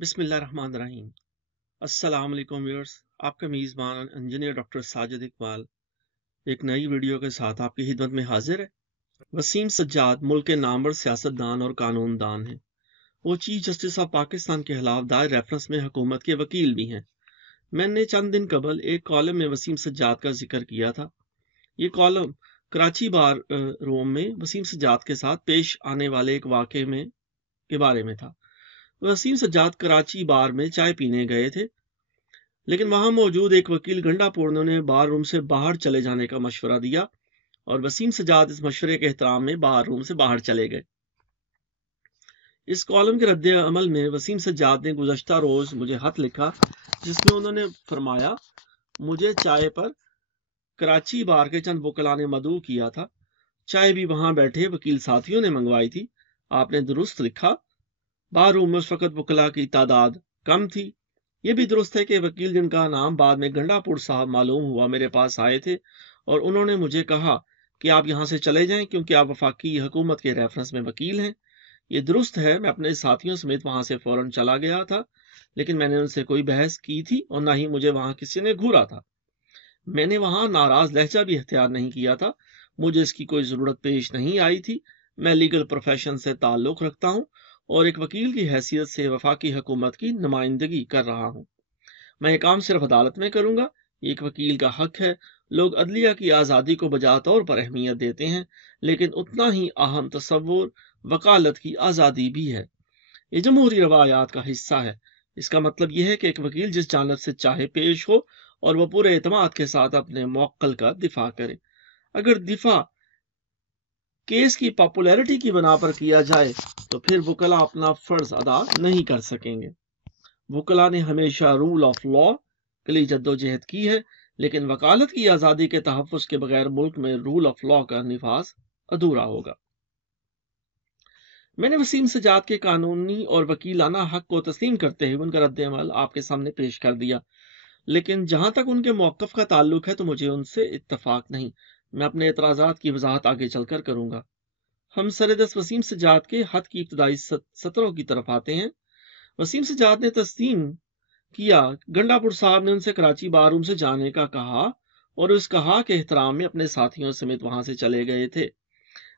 बिस्मिल्लाहिर्रहमानिर्रहीम। अस्सलाम वालेकुम व्यूअर्स, आपका मेज़बान इंजीनियर डॉक्टर साजिद इकबाल एक नई वीडियो के साथ आपकी खिदमत में हाजिर है। वसीम सज्जाद मुल्क के नामवर सियासतदान और कानूनदान हैं। वो चीफ जस्टिस ऑफ पाकिस्तान के खिलाफ दायर रेफरेंस में हुकूमत के वकील भी हैं। मैंने चंद दिन कबल एक कॉलम में वसीम सज्जाद का जिक्र किया था। ये कॉलम कराची बार रूम में वसीम सज्जाद के साथ पेश आने वाले एक वाक़े के बारे में था। वसीम सज्जाद कराची बार में चाय पीने गए थे, लेकिन वहां मौजूद एक वकील गंडापुर ने उन्हें बार रूम से बाहर चले जाने का मशवरा दिया और वसीम सज्जाद इस मशवरे के एहतराम में बार रूम से बाहर चले गए। इस कॉलम के रद्द अमल में वसीम सज्जाद ने गुज़श्ता रोज मुझे खत लिखा, जिसमें उन्होंने फरमाया, मुझे चाय पर कराची बार के चंद वकला ने मदऊ किया था। चाय भी वहां बैठे वकील साथियों ने मंगवाई थी। आपने दुरुस्त लिखा। बार रूम में उस वक्त वकला की तादाद कम थी। ये भी दुरुस्त है कि वकील जिनका नाम बाद में गंडापुर साहब मालूम हुआ मेरे पास आए थे और उन्होंने मुझे कहा कि आप यहाँ से चले जाएं क्योंकि आप वफाकी हुकूमत के रेफरेंस में वकील हैं। ये दुरुस्त है, मैं अपने साथियों समेत वहां से फौरन चला गया था, लेकिन मैंने उनसे कोई बहस की थी और ना ही मुझे वहां किसी ने घूरा था। मैंने वहां नाराज लहजा भी इख्तियार नहीं किया था। मुझे इसकी कोई जरूरत पेश नहीं आई थी। मैं लीगल प्रोफेशन से ताल्लुक रखता हूँ और एक वकील की हैसियत से वफाकी हुकूमत की नुमाइंदगी कर रहा हूँ। मैं ये काम सिर्फ अदालत में करूंगा। ये एक वकील का हक है। लोग अदलिया की आज़ादी को बजा तौर पर अहमियत देते हैं, लेकिन उतना ही अहम तस्वुर वकालत की आज़ादी भी है। ये जमहूरी रवायात का हिस्सा है। इसका मतलब यह है कि एक वकील जिस जानब से चाहे पेश हो और वह पूरे एतमाद के साथ अपने मौक्कल का दिफा करे। अगर दिफा केस की पॉपुलैरिटी की बना पर किया जाए तो फिर वकला अपना फर्ज अदा नहीं कर सकेंगे। वकला ने हमेशा रूल ऑफ लॉ के लिए जद्दोजहद की है, लेकिन वकालत की आज़ादी के तहफ़्फ़ुज़ के बगैर मुल्क में रूल ऑफ लॉ का निफाज अधूरा होगा। मैंने वसीम सज्जाद के कानूनी और वकीलाना हक को तस्लीम करते हुए उनका रद्द अमल आपके सामने पेश कर दिया, लेकिन जहां तक उनके मौक़िफ़ का ताल्लुक है तो मुझे उनसे इत्तफाक नहीं। मैं अपने एतराज़ात की वजाहत आगे चलकर करूंगा। हम सरदस वसीम सज्जाद के हद की इब्तदाई सतरों की तरफ आते हैं। वसीम सज्जाद ने तस्लीम किया, गंडापुर साहब ने उनसे कराची बार रूम से जाने का कहा और उस कहा के एहतराम में अपने साथियों समेत वहां से चले गए थे।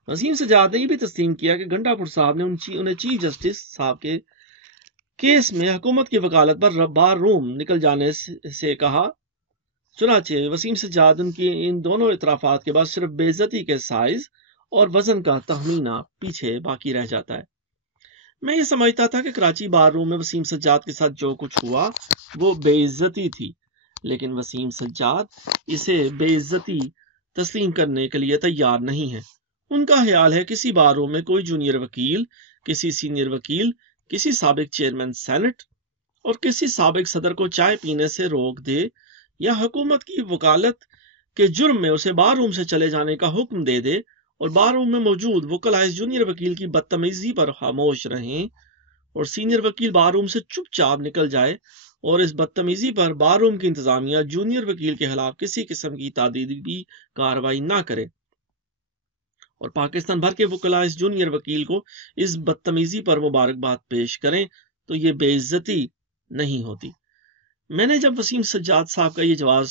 वसीम सज्जाद ने यह भी तस्लीम किया कि गंडापुर साहब ने उन्हें चीफ जस्टिस साहब के केस में हुकूमत की वकालत पर बार रूम निकल जाने से कहा। चुनाचे वसीम सज्जाद उनकी इन दोनों इतराफात के बाद सिर्फ बेइज्जती के साइज और वजन का तखमीना पीछे बाकी रह जाता है। मैं ये समझता था कि कराची बार रूम में वसीम सज्जाद के साथ जो कुछ हुआ वो बेइज्जती थी, लेकिन वसीम सज्जाद इसे बेइज्जती तस्लीम करने के लिए तैयार नहीं है। उनका ख्याल है किसी बार रूम में कोई जूनियर वकील किसी सीनियर वकील, किसी साबिक चेयरमैन सेनेट और किसी साबिक सदर को चाय पीने से रोक दे या हुकूमत की वकालत के जुर्म में उसे बार रूम से चले जाने का हुक्म दे दे और बार रूम में मौजूद वकला इस जूनियर वकील की बदतमीजी पर खामोश रहें और सीनियर वकील बार रूम से चुपचाप निकल जाए और इस बदतमीजी पर बार रूम की इंतजामिया जूनियर वकील के खिलाफ किसी किस्म की तादीबी कार्रवाई ना करे और पाकिस्तान भर के वकला इस जूनियर वकील को इस बदतमीजी पर मुबारकबाद पेश करें, तो ये बेइज्जती नहीं होती। मैंने जब वसीम सज्जाद साहब का ये जवाब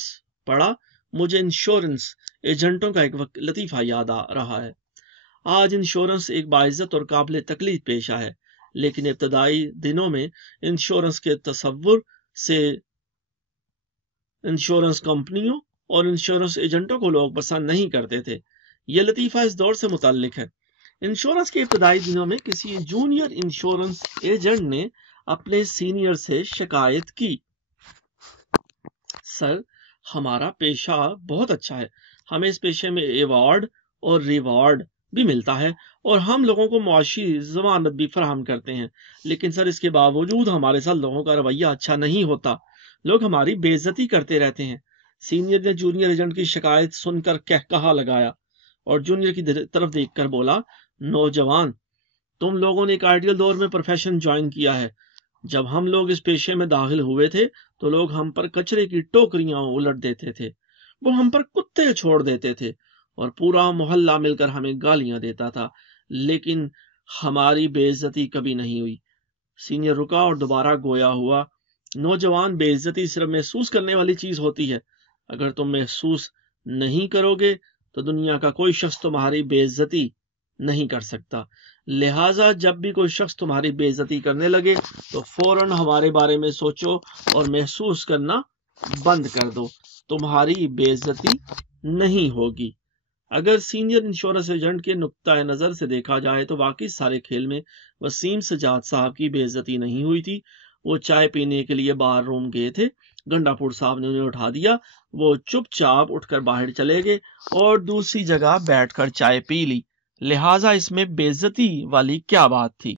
पढ़ा, मुझे इंश्योरेंस एजेंटों का एक लतीफ़ा याद आ रहा है। आज इंश्योरेंस एक बाइज्जत और काबिल तकलीफ पेशा है, लेकिन इब्तदाई दिनों में इंश्योरेंस के तसव्वुर से इंश्योरेंस कंपनियों और इंश्योरेंस एजेंटों को लोग पसंद नहीं करते थे। यह लतीफ़ा इस दौर से मुतल्लिक है। इंश्योरेंस के इब्तदाई दिनों में किसी जूनियर इंश्योरेंस एजेंट ने अपने सीनियर से शिकायत की, सर हमारा पेशा बहुत अच्छा है, हमें इस पेशे में एवार्ड और रिवार्ड भी मिलता है और हम लोगों को मुआशी जमानत भी फराहम करते हैं, लेकिन सर इसके बावजूद हमारे साथ लोगों का रवैया अच्छा नहीं होता। लोग हमारी बेइज्जती करते रहते हैं। सीनियर ने जूनियर एजेंट की शिकायत सुनकर कहा लगाया और जूनियर की तरफ देखकर बोला, नौजवान तुम लोगों ने एक आइडियल दौर में प्रोफेशन ज्वाइन किया है। जब हम लोग इस पेशे में दाखिल हुए थे तो लोग हम पर कचरे की टोकरियां उलट देते थे, वो हम पर कुत्ते छोड़ देते थे और पूरा मोहल्ला मिलकर हमें गालियां देता था, लेकिन हमारी बेइज्जती कभी नहीं हुई। سینئر رکا اور دوبارہ گویا ہوا، نوجوان، بے عزتی صرف محسوس کرنے والی چیز ہوتی ہے۔ اگر تم محسوس نہیں کرو گے تو دنیا کا کوئی شخص تمہاری بے عزتی نہیں کر سکتا۔ لہٰذا جب بھی کوئی شخص تمہاری بے عزتی کرنے لگے تو فوراً ہمارے بارے میں سوچو اور محسوس کرنا بند کر دو، تمہاری بے عزتی نہیں ہوگی۔ اگر سینئر انشورنس ایجنٹ کے نقطۂ نظر سے دیکھا جائے تو واقعی سارے کھیل میں وسیم سجاد صاحب کی بے عزتی نہیں ہوئی تھی۔ وہ چائے پینے کے لیے بار روم گئے تھے، گنڈا پور صاحب نے انہیں اٹھا دیا، وہ چپ چاپ اٹھ کر باہر چلے گئے اور دوسری جگہ بیٹھ کر چائے پی لی۔ لہٰذا اس میں بے عزتی والی کیا بات تھی؟